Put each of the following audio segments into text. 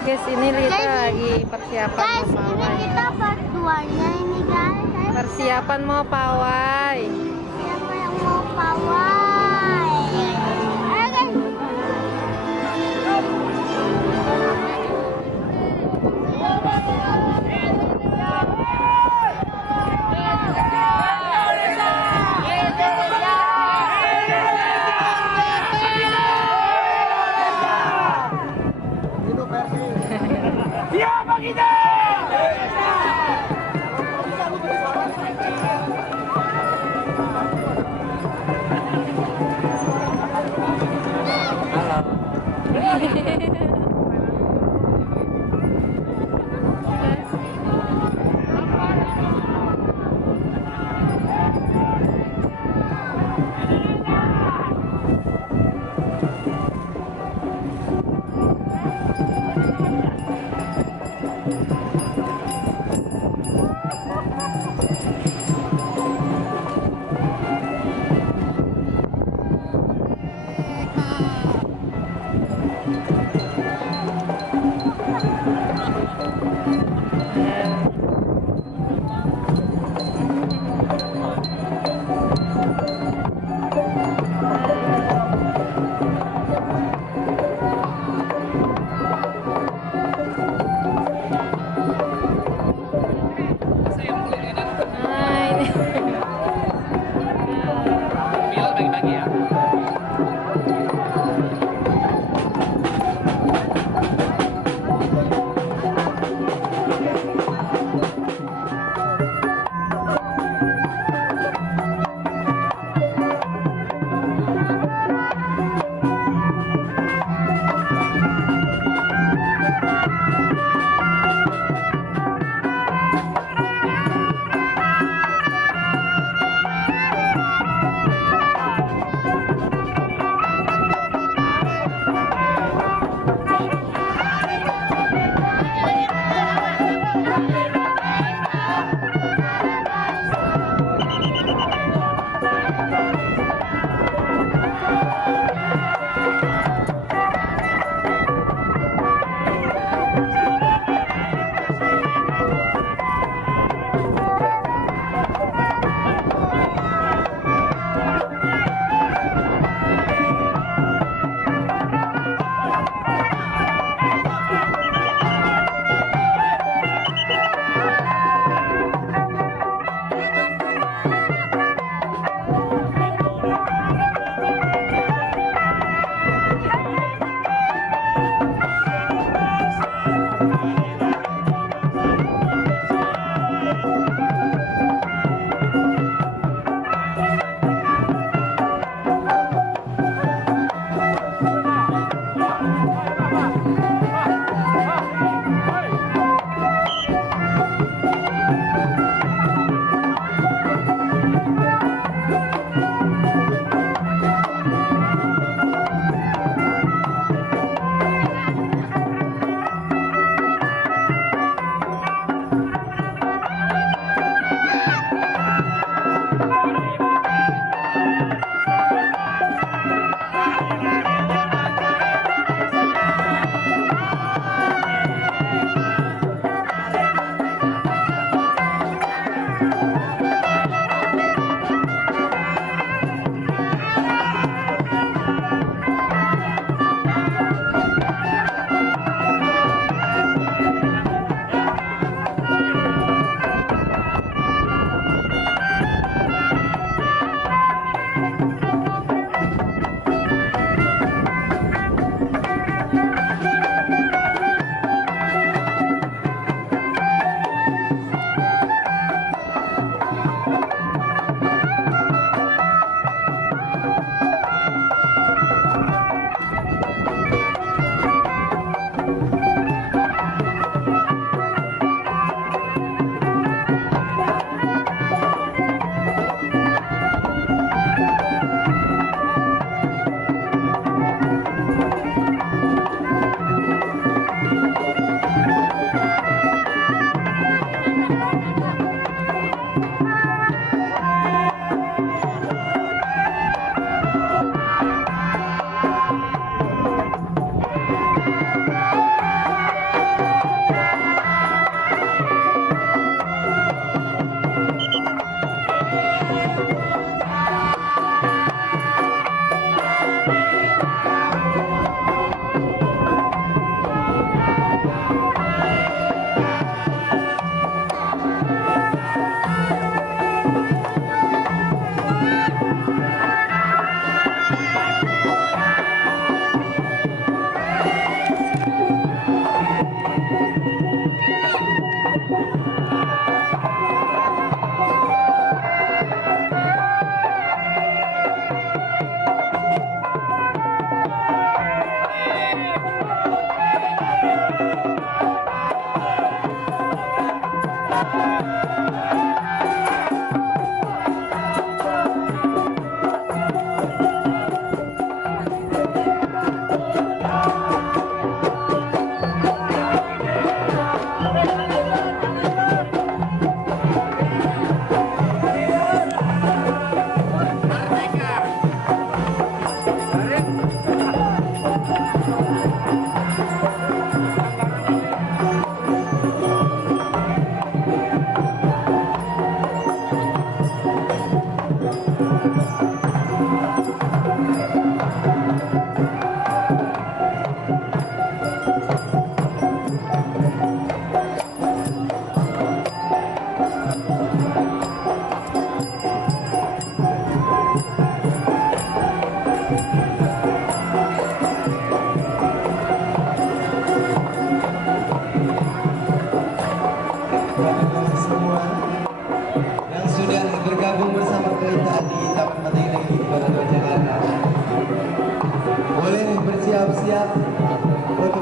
Guys, ini Lita lagi persiapan Guys, mau ini pawai. kita part 2-nya ini guys. Persiapan mau pawai. Siapa yang mau pawai? Ayo guys. Siapa kita?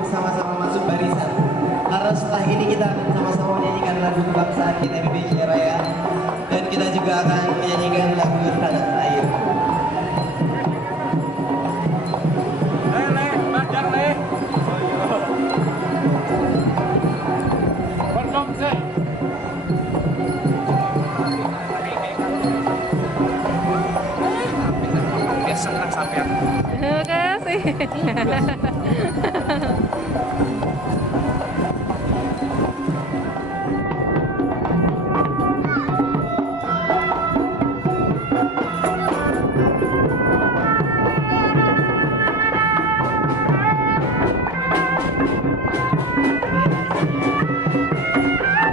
sama-sama masuk barisan. Karena setelah ini kita akan sama-sama menyanyikan lagu kebangsaan kita Indonesia Raya, dan kita juga akan menyanyikan lagu Tanah Air. Terima kasih.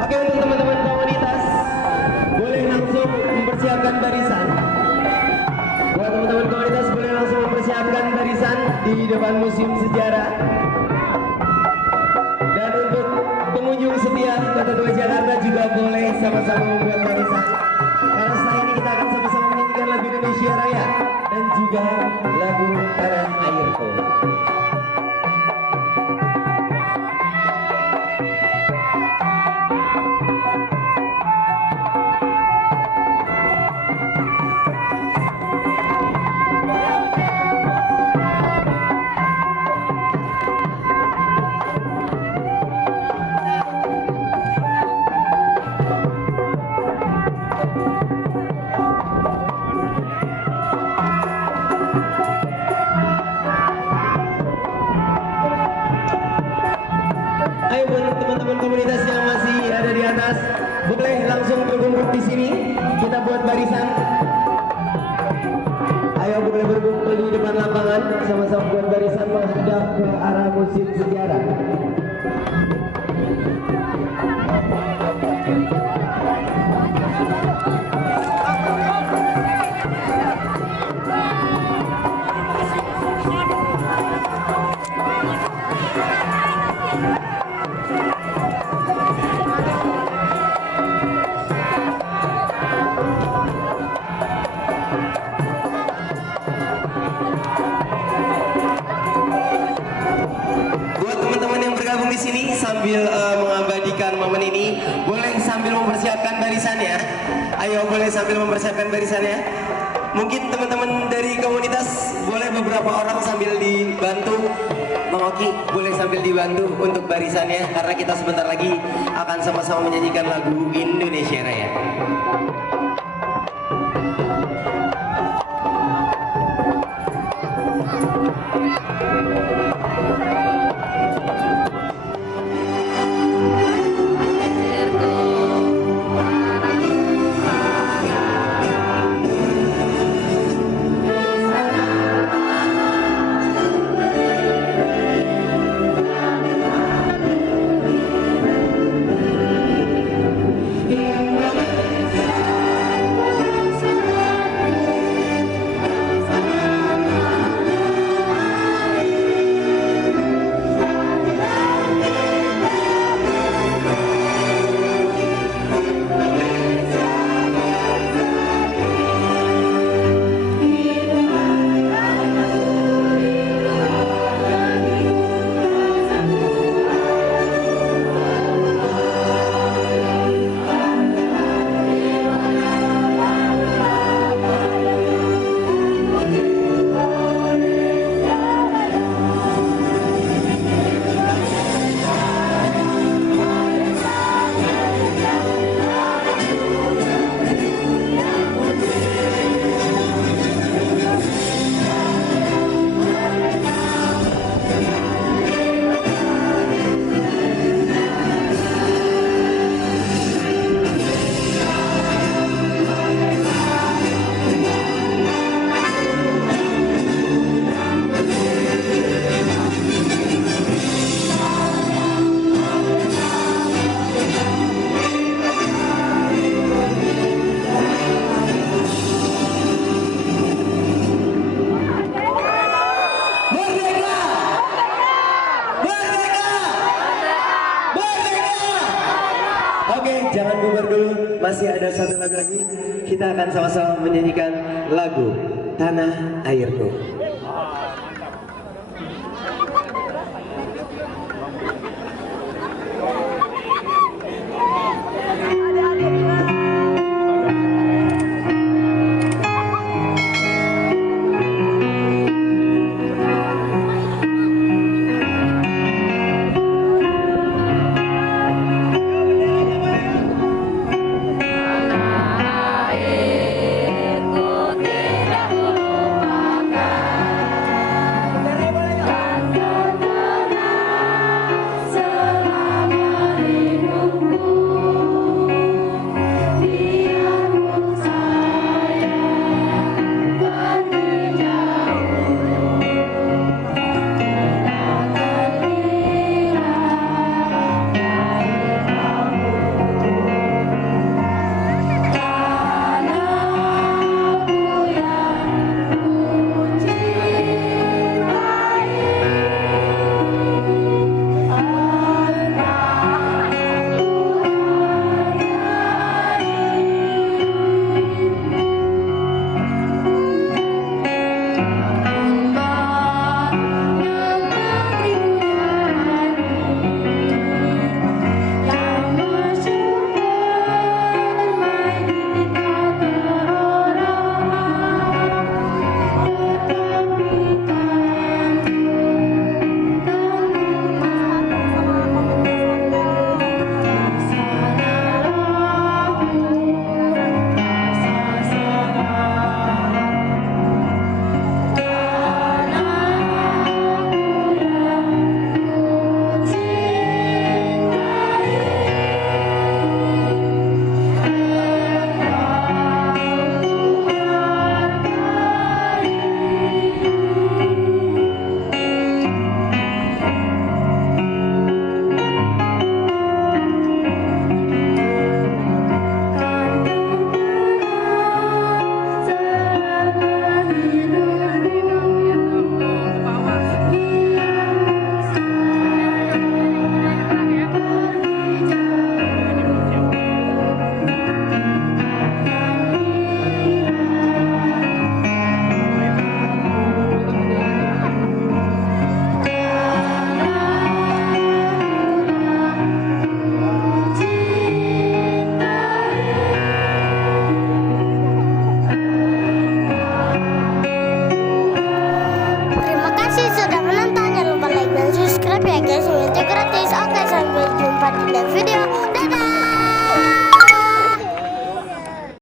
Oke, untuk teman-teman komunitas, boleh langsung mempersiapkan barisan. Buat teman-teman komunitas, boleh langsung mempersiapkan barisan di depan Museum Sejarah. Dan untuk pengunjung setia Kota Tua Jakarta juga boleh sama-sama membuat barisan. Karena setelah ini kita akan sama-sama menyanyikan lagu Indonesia Raya dan juga lagu Tanah Airku. Ayo buat teman-teman komunitas yang masih ada di atas, boleh langsung berkumpul di sini. Kita buat barisan. Ayo boleh berkumpul di depan lapangan, sama-sama buat barisan menghadap ke arah Museum Sejarah. Buat teman-teman yang bergabung di sini sambil mengabadikan momen ini, boleh sambil mempersiapkan barisannya. Ayo boleh sambil mempersiapkan barisannya. Mungkin teman-teman dari komunitas boleh beberapa orang sambil dibantu. Bang Oki boleh sambil dibantu untuk barisannya, karena kita sebentar lagi akan sama-sama menyanyikan lagu Indonesia Raya. Jangan bubar dulu, masih ada satu lagu lagi. Kita akan sama-sama menyanyikan lagu Tanah Airku.